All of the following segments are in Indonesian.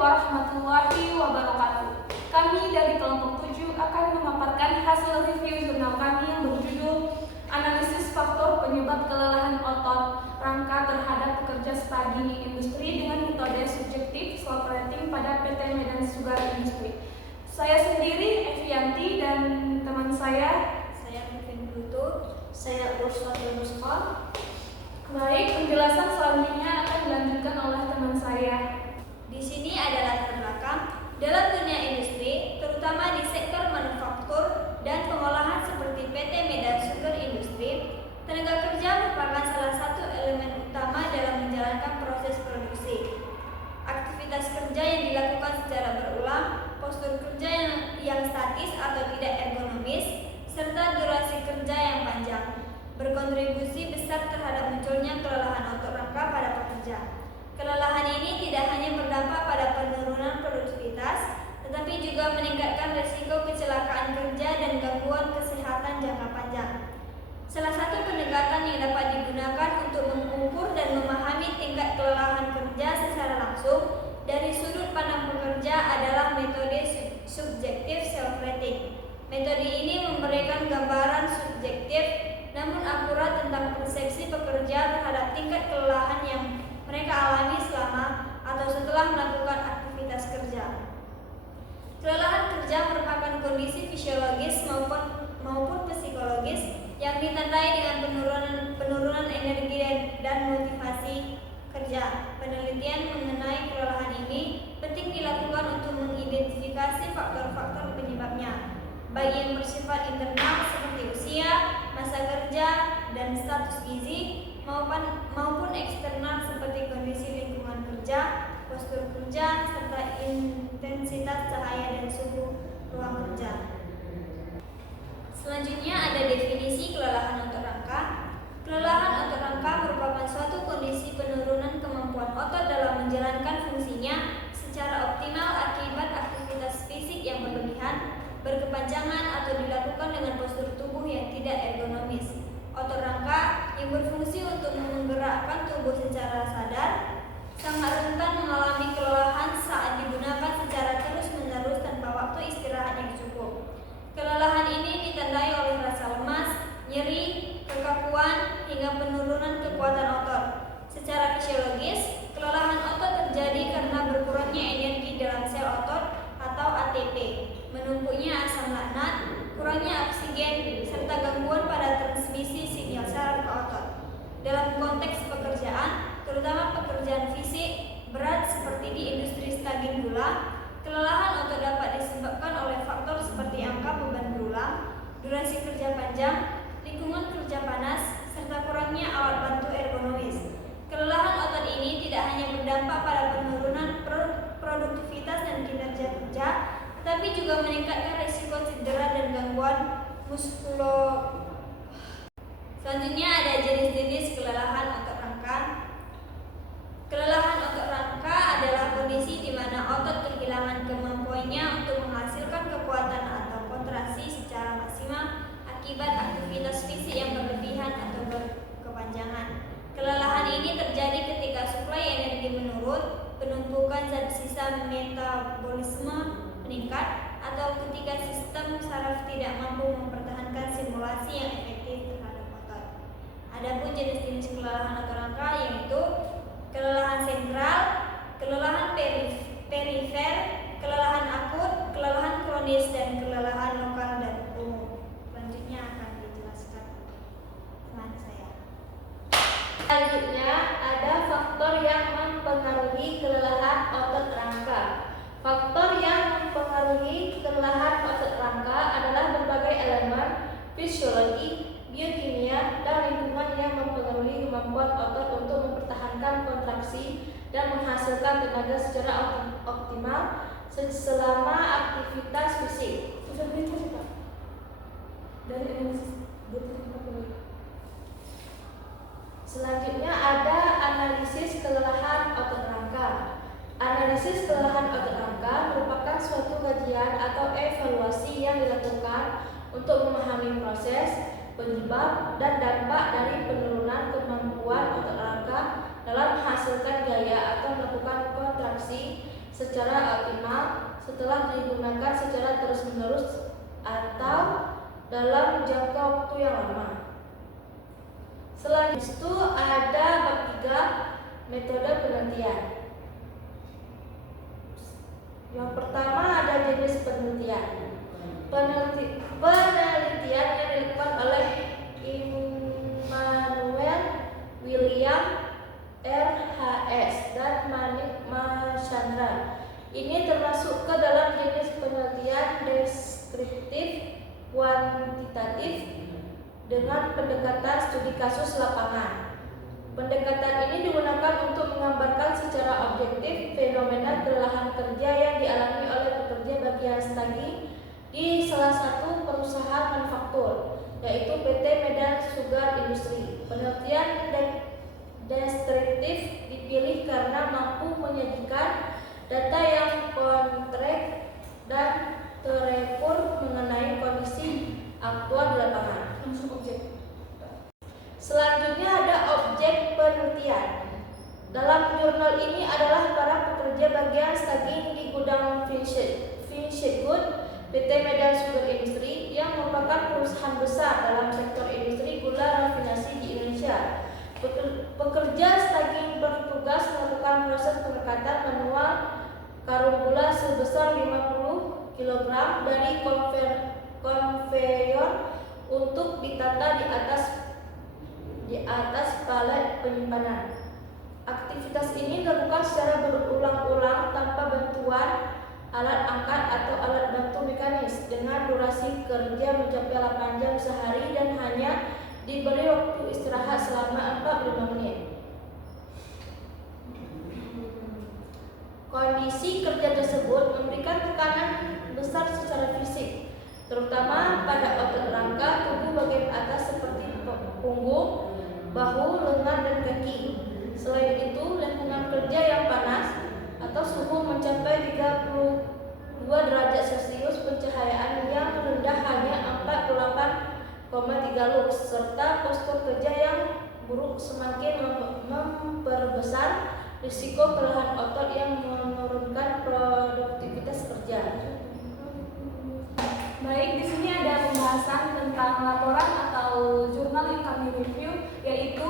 warahmatullahi wabarakatuh. Kami dari kelompok 7 akan memaparkan hasil review jurnal kami yang berjudul Analisis Faktor Penyebab Kelelahan Otot Rangka Terhadap Pekerja Spa Dini Industri dengan metode subjektif self-rating pada PT Medan Sugar Industri. Saya sendiri, Evianti, dan teman saya Kevin Pluto, saya Urusfatul Muskor. Baik, penjelasan selanjutnya akan dilanjutkan oleh teman saya. Di sini ada latar belakang dalam dunia industri, terutama di sektor manufaktur dan pengolahan seperti PT Medan Sugar Industri. Tenaga kerja merupakan salah satu elemen utama dalam menjalankan proses produksi. Aktivitas kerja yang dilakukan secara berulang, postur kerja yang statis atau tidak ergonomis, serta durasi kerja yang panjang berkontribusi besar terhadap munculnya kelelahan otot rangka pada pekerja. Kelelahan ini tidak hanya berdampak pada penurunan produktivitas, tetapi juga meningkatkan risiko kecelakaan kerja dan gangguan kesehatan jangka panjang. Salah satu pendekatan yang dapat digunakan untuk mengukur dan memahami tingkat kelelahan kerja secara langsung dari sudut pandang pekerja adalah metode subjektif self-rating. Metode ini memberikan gambaran subjektif namun akurat tentang persepsi pekerja terhadap tingkat kelelahan yang mereka alami selama atau setelah melakukan aktivitas kerja. Kelelahan kerja merupakan kondisi fisiologis maupun psikologis yang ditandai dengan penurunan energi dan motivasi kerja. Penelitian mengenai kelelahan ini penting dilakukan untuk mengidentifikasi faktor-faktor penyebabnya, baik yang bersifat internal seperti usia, masa kerja, dan status gizi, maupun eksternal seperti kondisi lingkungan kerja, postur kerja, serta intensitas cahaya dan suhu ruang kerja. Selanjutnya ada definisi kelelahan otot rangka. Kelelahan otot rangka merupakan suatu kondisi penurunan kemampuan otot dalam menjalankan fungsinya secara optimal akibat aktivitas fisik yang berlebihan, berkepanjangan, atau dilakukan dengan postur tubuh yang tidak ergonomis. Otot rangka yang berfungsi untuk menggerakkan tubuh secara sadar sangat rentan mengalami kelelahan saat digunakan secara terus-menerus tanpa waktu istirahat yang cukup. Kelelahan ini ditandai oleh rasa lemas, nyeri, kekakuan, hingga penurunan kekuatan otot. Secara fisiologis, kelelahan otot terjadi karena berkurangnya energi dalam sel otot atau ATP, menumpuknya asam laknat, kurangnya oksigen, serta gangguan pada transmisi sinyal saraf ke otot. Dalam konteks pekerjaan, terutama pekerjaan fisik berat seperti di industri staging gula, kelelahan otot dapat disebabkan oleh faktor seperti angka beban berulang, durasi kerja panjang, lingkungan kerja panas, serta kurangnya alat bantu ergonomis. Kelelahan otot ini tidak hanya berdampak pada penurunan produktivitas dan kinerja kerja, tetapi juga meningkatkan risiko cedera dan gangguan muskulo. Selanjutnya ada jenis-jenis kelelahan otot rangka. Kelelahan otot rangka adalah kondisi di mana otot kehilangan kemampuannya untuk menghasilkan kekuatan atau kontraksi secara maksimal akibat aktivitas fisik yang berlebihan atau berkepanjangan. Kelelahan ini terjadi ketika suplai energi menurun, penumpukan zat sisa metabolisme meningkat, atau ketika sistem saraf tidak mampu mempertahankan stimulasi yang efektif terhadap otot. Adapun jenis-jenis kelelahan otot rangka yaitu kelelahan sentral, kelelahan perifer, kelelahan akut, kelelahan kronis, dan kelelahan lokal dan umum. Selanjutnya akan dijelaskan teman saya. Selanjutnya ada faktor yang mempengaruhi kelelahan otot rangka. Faktor yang mempengaruhi kelelahan otot rangka adalah berbagai elemen fisiologi, biokimia, dan lingkungan yang mempengaruhi kemampuan otot untuk mempertahankan kontraksi dan menghasilkan tenaga secara optimal selama aktivitas fisik. Selanjutnya ada analisis kelelahan otot rangka. Analisis kelelahan otot rangka merupakan suatu kajian atau evaluasi yang dilakukan untuk memahami proses, penyebab, dan dampak dari penurunan kemampuan otot rangka dalam menghasilkan gaya atau melakukan kontraksi secara optimal setelah digunakan secara terus-menerus atau dalam jangka waktu yang lama. Selanjutnya itu ada bab 3, metode penelitian. Yang pertama ada jenis penelitian. Penelitian yang dilakukan oleh Immanuel William RHS dan Manik Machandra. Ini termasuk ke dalam jenis penelitian deskriptif kuantitatif dengan pendekatan studi kasus lapangan. Pendekatan ini digunakan untuk menggambarkan secara objektif fenomena kelelahan kerja yang dialami oleh pekerja bagian stagi di salah satu perusahaan manufaktur, yaitu PT Medan Sugar Industri. Penelitian deskriptif dipilih karena mampu menyajikan data yang konkret dan terukur mengenai kondisi aktual di lapangan. Selanjutnya ada objek penelitian. Dalam jurnal ini adalah para pekerja bagian staging di gudang Vinshegood PT Medan Sugar Industri yang merupakan perusahaan besar dalam sektor industri gula rafinasi di Indonesia. Pekerja staging bertugas melakukan proses pengangkatan manual karung gula sebesar 50 kg dari konveyor untuk ditata di atas palet penyimpanan. Aktivitas ini dilakukan secara berulang-ulang tanpa bantuan alat angkat atau alat bantu mekanis dengan durasi kerja mencapai 8 jam sehari dan hanya diberi waktu istirahat selama 45 menit. Kondisi kerja tersebut memberikan tekanan besar secara fisik, terutama pada otot rangka tubuh bagian atas seperti punggung, bahu, lengan, dan kaki. Selain itu, lingkungan kerja yang panas atau suhu mencapai 32 derajat Celcius, pencahayaan yang rendah hanya 48,3 lux, serta postur kerja yang buruk semakin memperbesar risiko kelelahan otot yang menurunkan produktivitas kerja. Baik, di sini ada pembahasan tentang laporan atau jurnal yang kami review, yaitu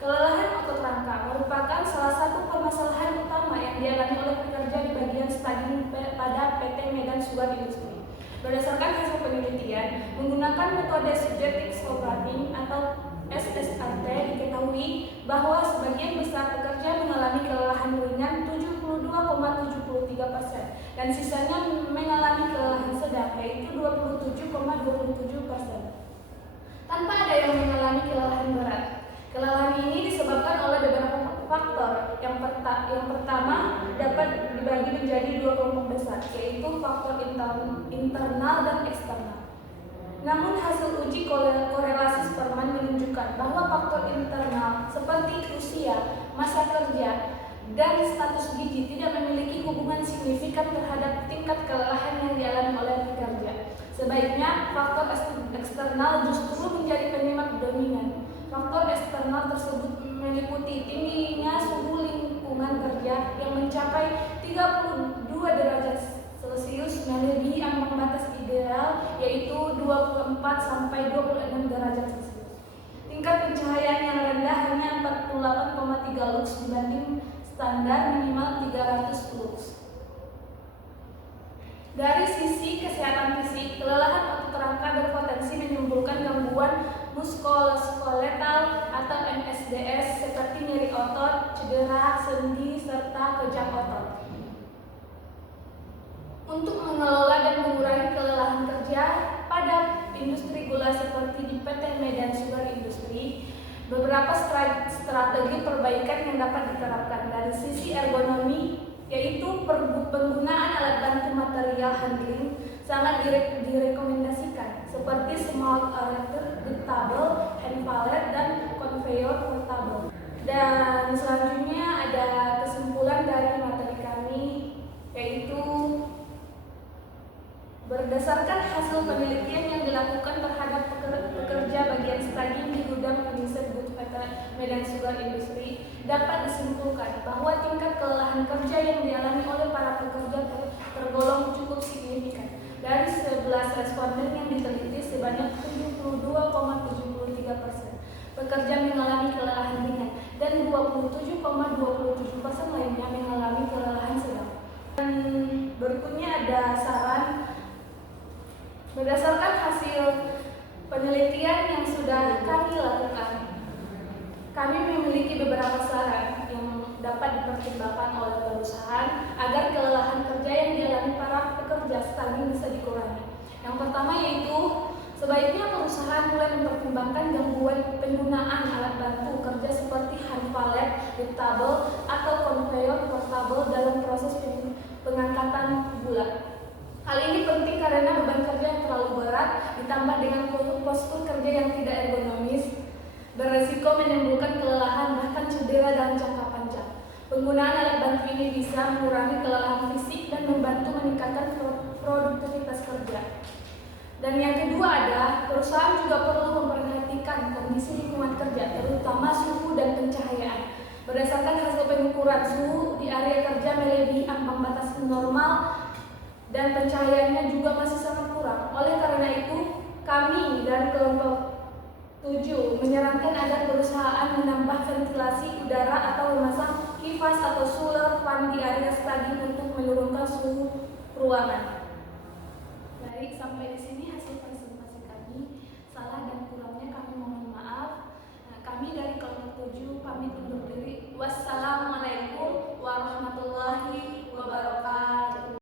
kelelahan otot rangka merupakan salah satu permasalahan utama yang dialami oleh pekerja di bagian staging pada PT Medan Sugar Industri. Berdasarkan hasil penelitian, menggunakan metode subjective operating atau SSRT diketahui bahwa sebagian besar pekerja mengalami kelelahan ringan 72,73% dan sisanya mengalami kelelahan sedang yaitu 27,27%. Tanpa ada yang mengalami kelelahan berat. Kelelahan ini disebabkan oleh beberapa faktor. Yang pertama dapat dibagi menjadi dua kelompok besar, yaitu faktor internal dan eksternal. Namun hasil uji korelasi Sperman menunjukkan bahwa faktor internal seperti usia, masa kerja, dan status gizi tidak memiliki hubungan signifikan terhadap tingkat kelelahan yang dialami oleh pekerja. Sebaiknya faktor eksternal justru menjadi penyebab dominan. Faktor eksternal tersebut meliputi tingginya suhu lingkungan kerja yang mencapai 32 derajat Celcius melebihi ambang batas ideal yaitu 24 sampai 26 derajat Celcius. Tingkat pencahayaan yang rendah hanya 48,3 lux dibanding standar minimal 300 lux. Dari sisi kesehatan fisik, kelelahan otot rangka berpotensi menimbulkan gangguan muskuloskeletal atau MSDS seperti nyeri otot, cedera sendi, serta kejang otot. Untuk mengelola dan mengurangi kelelahan kerja pada industri gula seperti di PT Medan Sugar Industri, beberapa strategi perbaikan yang dapat diterapkan dari sisi ergonomi, yaitu penggunaan alat bantu material handling sangat direkomendasikan seperti small erector, table, hand pallet, dan conveyor portable. Dan selanjutnya ada kesimpulan dari materi kami, yaitu berdasarkan hasil penelitian yang dilakukan terhadap pekerja bagian staging di gudang Vinshegood PT Medan Sugar Industri, dapat disimpulkan bahwa tingkat kelelahan kerja yang dialami oleh para pekerja tergolong cukup signifikan. Dari 11 responden yang diteliti, sebanyak 72,73% pekerja mengalami kelelahan ringan dan 27,27% lainnya mengalami kelelahan sedang. Dan berikutnya ada saran. Berdasarkan hasil penelitian yang sudah kami lakukan, kami memiliki beberapa saran yang dapat dipertimbangkan oleh perusahaan agar kelelahan kerja yang dialami para pekerja stunting bisa dikurangi. Yang pertama yaitu sebaiknya perusahaan mulai mempertimbangkan gangguan penggunaan alat bantu kerja seperti hand pallet, liftable, atau conveyor portable dalam proses pengangkatan gula. Hal ini penting karena beban kerja yang terlalu berat ditambah dengan postur kerja yang tidak ergonomis beresiko menimbulkan kelelahan bahkan cedera dalam jangka panjang. Penggunaan alat bantu ini bisa mengurangi kelelahan fisik dan membantu meningkatkan produktivitas kerja. Dan yang kedua adalah perusahaan juga perlu memperhatikan kondisi lingkungan kerja, terutama suhu dan pencahayaan. Berdasarkan hasil pengukuran suhu di area kerja melebihi ambang batas normal dan pencahayaannya juga masih sangat kurang. Oleh karena itu, kami dari kelompok 7 menyarankan agar perusahaan menambah ventilasi udara atau memasang kipas atau solar fan di area stadion untuk menurunkan suhu ruangan.